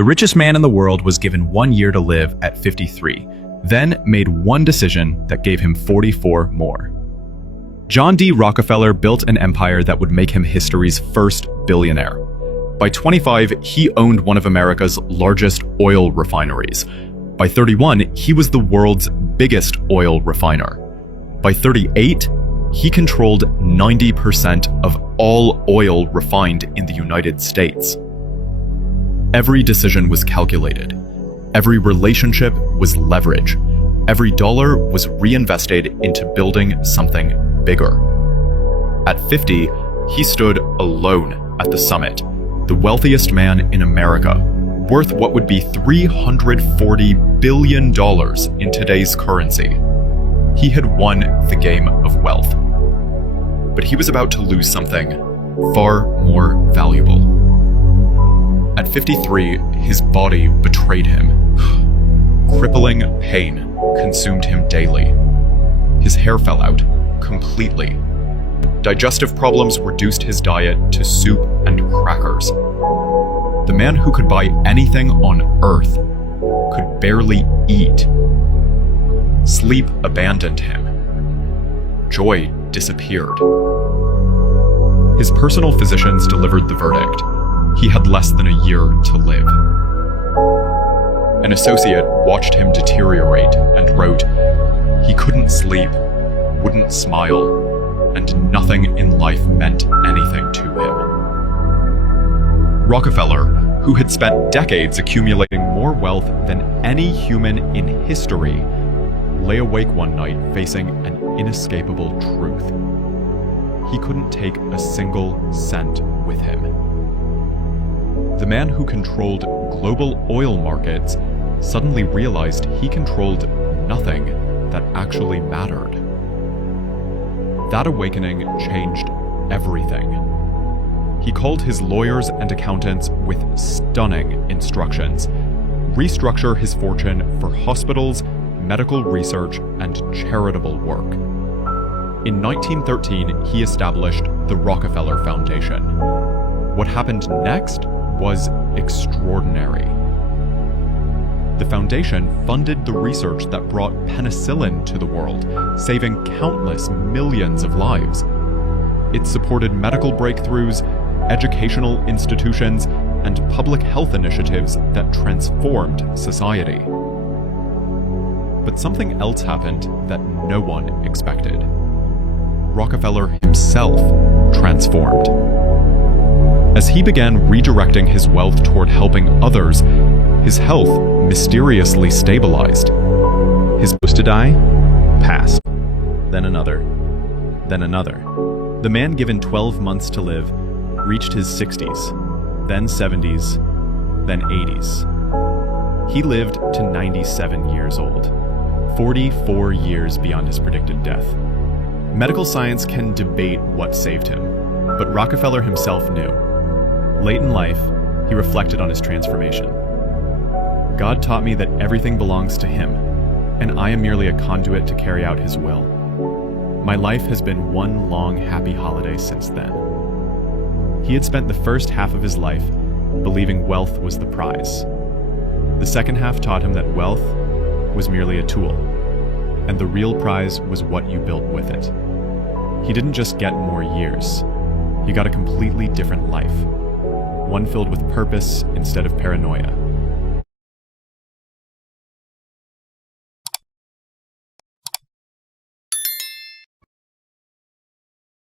The richest man in the world was given 1 year to live at 53, then made one decision that gave him 44 more. John D. Rockefeller built an empire that would make him history's first billionaire. By 25, he owned one of America's largest oil refineries. By 31, he was the world's biggest oil refiner. By 38, he controlled 90% of all oil refined in the United States. Every decision was calculated. Every relationship was leverage. Every dollar was reinvested into building something bigger. At 50, he stood alone at the summit, the wealthiest man in America, worth what would be $340 billion in today's currency. He had won the game of wealth. But he was about to lose something far more valuable. At 53, his body betrayed him. Crippling pain consumed him daily. His hair fell out completely. Digestive problems reduced his diet to soup and crackers. The man who could buy anything on earth could barely eat. Sleep abandoned him. Joy disappeared. His personal physicians delivered the verdict. He had less than a year to live. An associate watched him deteriorate and wrote, "He couldn't sleep, wouldn't smile, and nothing in life meant anything to him." Rockefeller, who had spent decades accumulating more wealth than any human in history, lay awake one night facing an inescapable truth. He couldn't take a single cent with him. The man who controlled global oil markets suddenly realized he controlled nothing that actually mattered. That awakening changed everything. He called his lawyers and accountants with stunning instructions: restructure his fortune for hospitals, medical research, and charitable work. In 1913, he established the Rockefeller Foundation. What happened next was extraordinary. The foundation funded the research that brought penicillin to the world, saving countless millions of lives. It supported medical breakthroughs, educational institutions, and public health initiatives that transformed society. But something else happened that no one expected. Rockefeller himself transformed. As he began redirecting his wealth toward helping others, his health mysteriously stabilized. His was to die passed, then another, then another. The man given 12 months to live reached his 60s, then 70s, then 80s. He lived to 97 years old, 44 years beyond his predicted death. Medical science can debate what saved him, but Rockefeller himself knew. Late in life, he reflected on his transformation. God taught me that everything belongs to Him, and I am merely a conduit to carry out His will. My life has been one long happy holiday since then. He had spent the first half of his life believing wealth was the prize. The second half taught him that wealth was merely a tool, and the real prize was what you built with it. He didn't just get more years, he got a completely different life. One filled with purpose instead of paranoia.